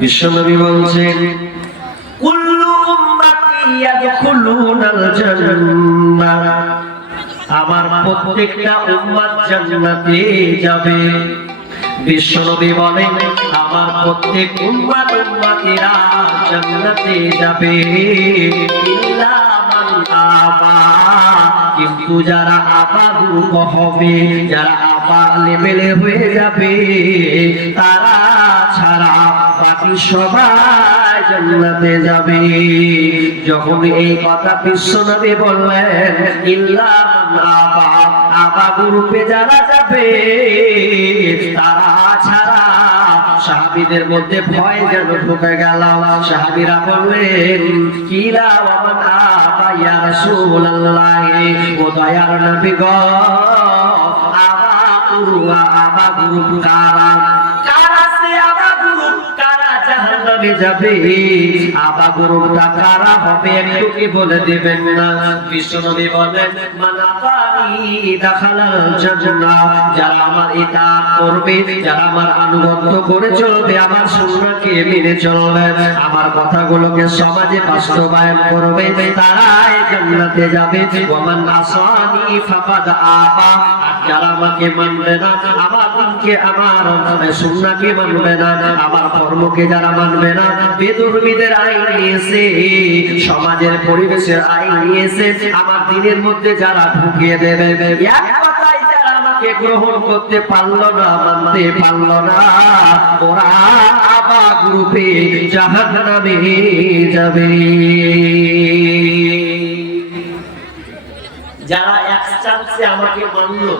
বিশ্বনবী বলছেন আমার প্রত্যেকটা উম্মত জান্নাতে যাবে। বিশ্বনবী বলেন, আমার প্রত্যেক উম্মত উম্মতিরা জান্নাতে যাবে। কিন্তু যারা আবা গ্রুপ হবে, যারা আবা লেভেলে হয়ে যাবে, তারা ছাড়া বাকি সবাই জান্নাতে যাবে যখন এই কথা বিশ্বনবী বললেন, ইল্লা আবা আবা গ্রুপে যারা যাবে, তারা ছাড়া সাহাবীদের মধ্যে ভয় যেন ঢুকে গেল। সাহাবীরা বললেন কিলা ওমান আবা ইয়া রাসূলুল্লাহ ও দয়ার নবী গো আবা আবা গুরু কারা কারা সে আবা গুরু কারা? জাহান্নামে যাবে, আবা গুরুটা কারা হবে একটু কি বলে দিবেন না? বিশ্বনবী বলেন মানাবানি দাখালাল জান্নাহ, যারা আমার ইতাআত করবে, যারা আমার আনুগত্য করে চলবে, আমার সুন্নাহকে মেনে চলবে, আমার কথাগুলোকে সমাজে বাস্তবায়ন করবে তারাই জান্নাতে যাবে। ওমান আসানি ফাকাদ আবা, আর যারা আমাকে মানবে না, আমার দিনকে আমার সুন্নাহকে মানবে না? আমার কর্মকে যারা মানবে না বেদর্মীদের আইন নিয়েছে, সমাজের পরিবেশের আইন নিয়েছে, আমার দিনের মধ্যে যারা ঢুকিয়ে দেবে যারা আমাকে গ্রহণ করতে পারল না, মানতে পারল না, ওরা গ্রুপে জাহান্নামে যাবে। যারা এক চান্সে আমাকে মানলো,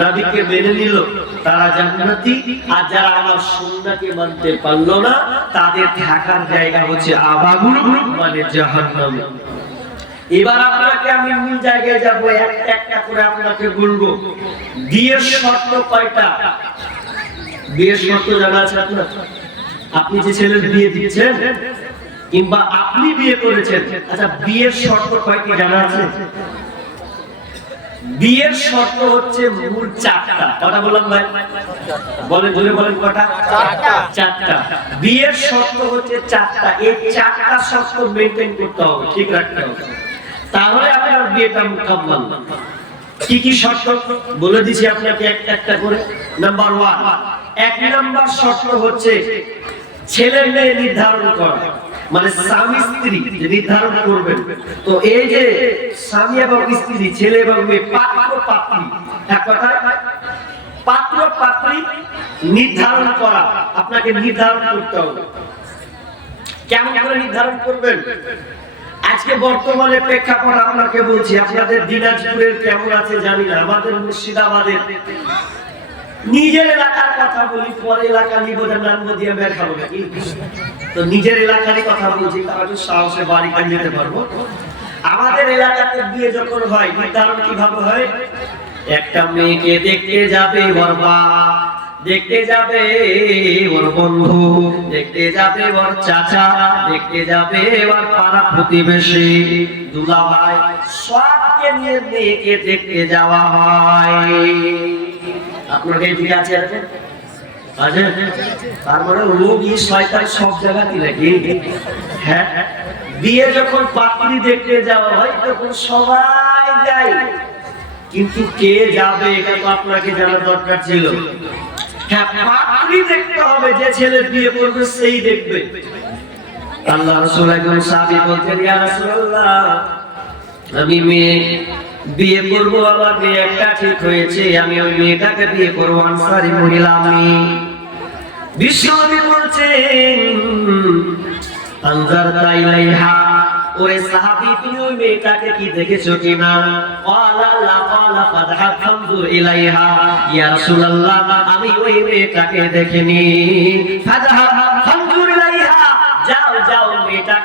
নবীকে মেনে নিল, তারা জান্নাতি। আর যারা আমার সুন্নাহকে মানতে পারল না, তাদের থাকার জায়গা হচ্ছে আবাগুল মানে জাহান্নাম। এবার আপনাকে আমি মূল জায়গায় যাব, একটা একটা করে আপনাকে বলব। বিয়ের শর্ত কয়টা? বিয়ের শর্ত জানা আছে আপনার? আপনি যে ছেলের বিয়ে দিচ্ছেন, কিংবা আপনি বিয়ে করেছেন আচ্ছা বিয়ের শর্ত কয়টি জানা আছে? বিয়ের শর্ত হচ্ছে মূল চারটা। কটা বললাম ভাই? বলেন জোরে বলেন কটা? চারটা। বিয়ের শর্ত হচ্ছে চারটা। এই চারটা শর্ত মেনটেন করতে হবে ঠিক রাখতে হবে। তাহলে আপনার বিয়েটা মুকাম্মাল। কি কি শর্ত? বলে দিছি আপনাকে একটা একটা করে। নাম্বার ওয়ান এক নাম্বার শর্ত হচ্ছে ছেলে মেয়ে নির্ধারণ করা। মানে স্বামী স্ত্রী নির্ধারণ করবেন। তো এই যে স্বামী এবং স্ত্রী, ছেলে এবং মেয়ে, পাত্র পাত্রী, এক কথায় পাত্র পাত্রী নির্ধারণ করা, আপনাকে নির্ধারণ করতে হবে। কেমন করে নির্ধারণ করবেন? আজকে বর্তমানে প্রেক্ষাপট আপনাকে বলছি, আপনাদের দিনাজপুরের কেমন আছে জানি না, আমাদের মুর্শিদাবাদের নিজের এলাকার কথা বলি পরে এলাকা নিব নানবো দিয়ে বের খাব নাকি? তো নিজের এলাকারই কথা বলছি, তাহলে সাহসে বাড়ি কাজ যেতে পারব। আমাদের এলাকাতে বিয়ে যখন হয়, নির্ধারণ কীভাবে হয়? একটা মেয়েকে দেখতে যাবে ওর দেখতে যাবে ওর বন্ধু, দেখতে যাবে ওর চাচা, দেখতে যাবে ওর পাড়া প্রতিবেশী দুলা ভাই সবকে নিয়ে মেয়েকে দেখতে যাওয়া হয়। আছে আছে? রোগী শয়তান সব হ্যাঁ বিয়ে যখন পাত্রী দেখতে যাওয়া হয়, তখন সবাই যায়। কিন্তু কে যাবে, এটা তো আপনাকে জানার দরকার ছিল। হ্যাঁ দেখতে হবে, যে ছেলে বিয়ে করবে, সেই দেখবে। আল্লাহ আমি মেয়ে বিয়ে করব আমার মেয়ে একটা ঠিক হয়েছে, আমি ওই মেয়েটাকে বিয়ে করব, আনসারি মহিলা আমি। বিশ্বনবী বলছেন ওরে তুমি ওই মেয়েটাকে কি দেখেছ কিনা? ক্বালা লা ক্বালা ফাদহা ফানজুর ইলাইহা। ইয়া রাসূলুল্লাহ, আমি ওই মেয়েটাকে দেখিনি। ফাদহা ফানজুর ইলাইহা যাও যাও মেয়েটাকে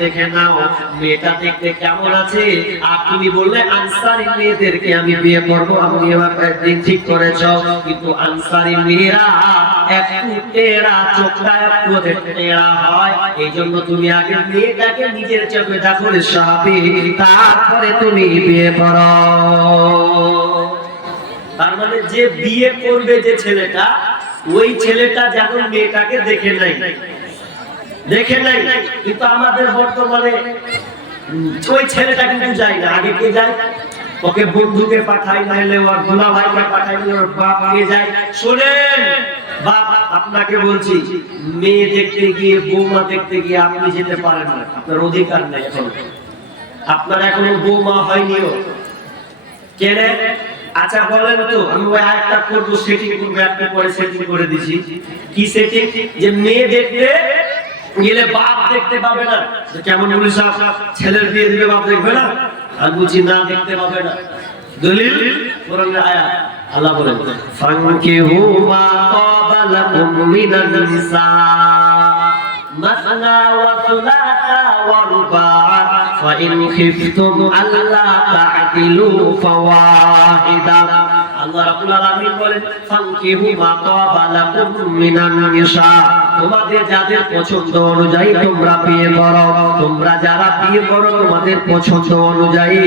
দেখে নাও, মেয়েটা দেখতে কেমন আছে? আর তুমি বললে, আনসারি মেয়েদেরকে আমি বিয়ে করব এবার ঠিক করেছ। কিন্তু আনসারি মেয়েরা একটু টেরা চোখটা একটু টেরা হয়। এই জন্য তুমি আগে মেয়েটাকে নিজের চোখে দেখো তারপরে তুমি বিয়ে করো। তার মানে যে বিয়ে করবে যে ছেলেটা, ওই ছেলেটা যেন মেয়েটাকে দেখে নাই দেখে নাই, কিন্তু আমাদের বর্তমানে ওই ছেলেটা কিন্তু যায় না। আগে কে যায়? ওকে বন্ধুকে পাঠায়, নাইলে ওর দুলা ভাইকে পাঠায় নাইলে ওর বাপকে যায়। শোনেন, বাপ, আপনাকে বলছি, মেয়ে দেখতে গিয়ে, বৌমা দেখতে গিয়ে আপনি যেতে পারেন না। আপনার অধিকার নেই আপনার এখনও বৌমা হয়নিও। কেন আচ্ছা বলেন তো, আমি ওই আরেকটা করব সেটিং করব, একটা পরে সেটিং করে দিছি। কি সেটিং যে মেয়ে দেখতে গেলে বাপ দেখতে পাবে না যে কেমন বলি সাহেব ছেলের বিয়ে দিলে বাপ দেখবে না আর বুঝি না দেখতে পাবে না দলিল কোরআন আয়াত আল্লাহ বলেন ফানকিহু মা ক্বাবালাকুম মিনান নিসা مثنى وثلاث ورباع فإن خفتم ألا تعدلوا فواحدا আল্লাহ রাব্বুল আলামিন বলেন, ফানকিহু মা ক্বাবালাকুম মিনান নিসা তোমাদের যাদের পছন্দ অনুযায়ী তোমরা বিয়ে করো, তোমরা যারা বিয়ে করো তোমাদের পছন্দ অনুযায়ী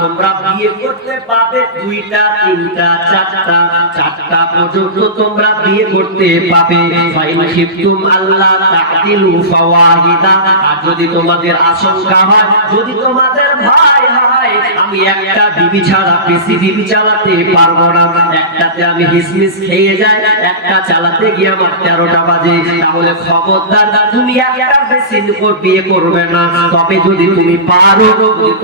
তোমরা বিয়ে করতে পাবে দুইটা, তিনটা, চারটা চারটা পর্যন্ত তোমরা বিয়ে করতে ফাইন খিফতুম আল্লাহ তা'দিলু ফাওয়াহিদা। আর যদি তোমাদের আশঙ্কা হয়, যদি তোমাদের ভয় হয়, আমি একটা বিবি ছাড়া, বেশি বিবি চালাতে পারব না। একটাতে আমি হিসমিস খেয়ে যাই, একটা চালাতে গিয়ে আমার তেরোটা বাজে। তাহলে খবরদার, তুমি একটা বেশি বিয়ে করবে না। তবে যদি তুমি পারো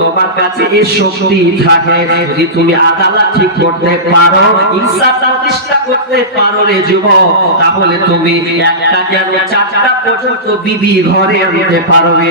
তোমার কাছে এই শক্তি থাকে যদি তুমি আদালত ঠিক করতে পারো ইনসাফ প্রতিষ্ঠা করতে পারো রে যুবক, তাহলে তুমি একটা কেন চারটা পর্যন্ত বিবি ঘরে আনতে পারবে